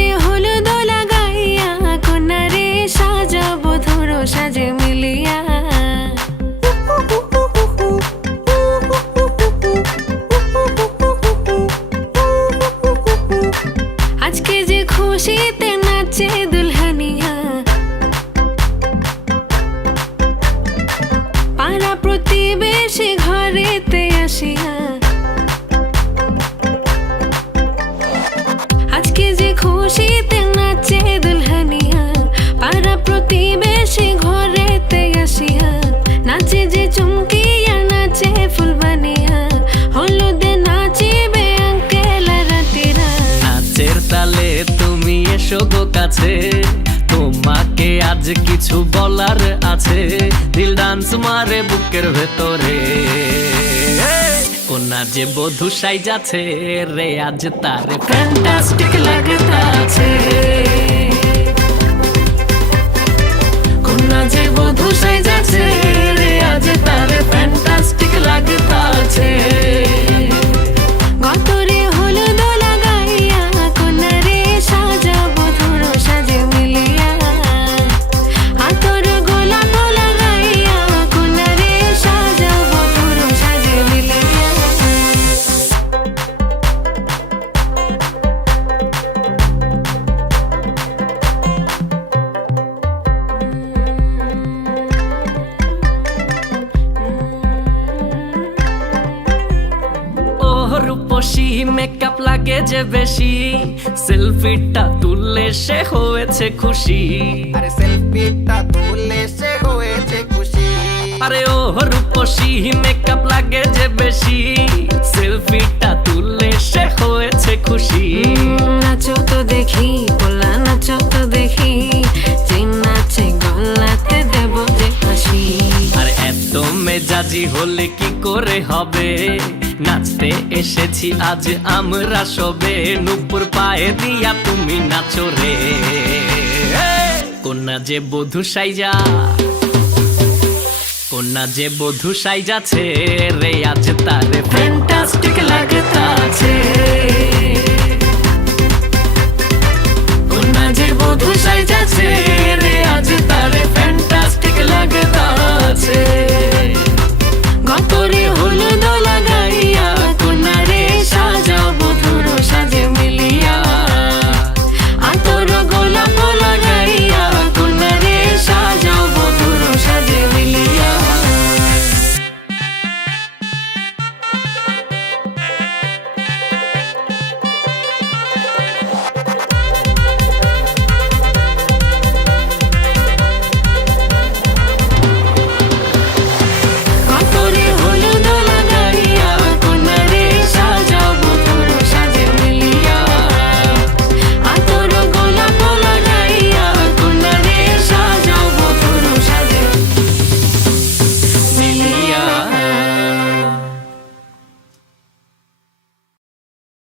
গতরে হলুদ লাগাইয়া কন্যারে সাজাবো ধরো সাজে মিলিয়া। আজকে যে খুশিতে নাচে দুলহানিয়া, পাড়া প্রতিবেশী ঘরেতে আসিয়া। আজকে যে খুশিতে নাচে দুলহানিয়া, পাড়া প্রতিবেশী ঘরেতে আসিয়া। নাচে যে চুমকিয়া নাচে ফুলবানিয়া, হলুদে নাচিবে আঙ্কেল রাতিরা। নাচের তালে তুমি এসো গো কাছে, তোমাকে আজ কিছু বলার আছে। দিল ডান্স মারে বুকের ভেতরে, কোনা যে বধূ সাইজাছে রে আজ তারে ফ্যান্টাস্টিক লাগতাছে। কোনা যে বধূ সাইজাছে রে আজ তারে ফ্যান্টাস্টিক লাগতাছে। গতরে হলুদ লাগাইয়া কন্যারে সাজাবো ধরো সাজে মিলিয়া। আতর গোলাপ লাগাইয়া কন্যারে সাজাবো ধরো সাজে মিলিয়া। রূপসী মেকআপ লাগে যে বেশি, সেলফিটা তুললে সে হয়েছে খুশি। আরে সেলফিটা তুললে সে হয়েছে খুশি। আরে ও রূপসী মেকআপ লাগে যে বেশি, সেলফিটা তুললে সে হয়েছে খুশি। নাচো তো দেখি পোলা নাচো তো দেখি, যে নাচে গলাতে দেব যে হাসি। আর এত মেজাজি হলে কি করে হবে, নাচতে এসেছি আজ আমরা সবে। নুপুর পায়ে দিয়া তুমি নাচো রে, কোনা যে বধূ সাইজা, কোনা যে বধূ সাইজাছে রে আজ তারে ফ্যান্টাস্টিক লাগতাছে। কোনা যে বধূ সাইজাছে রে আজ তারে ফ্যান্টাস্টিক লাগতাছে।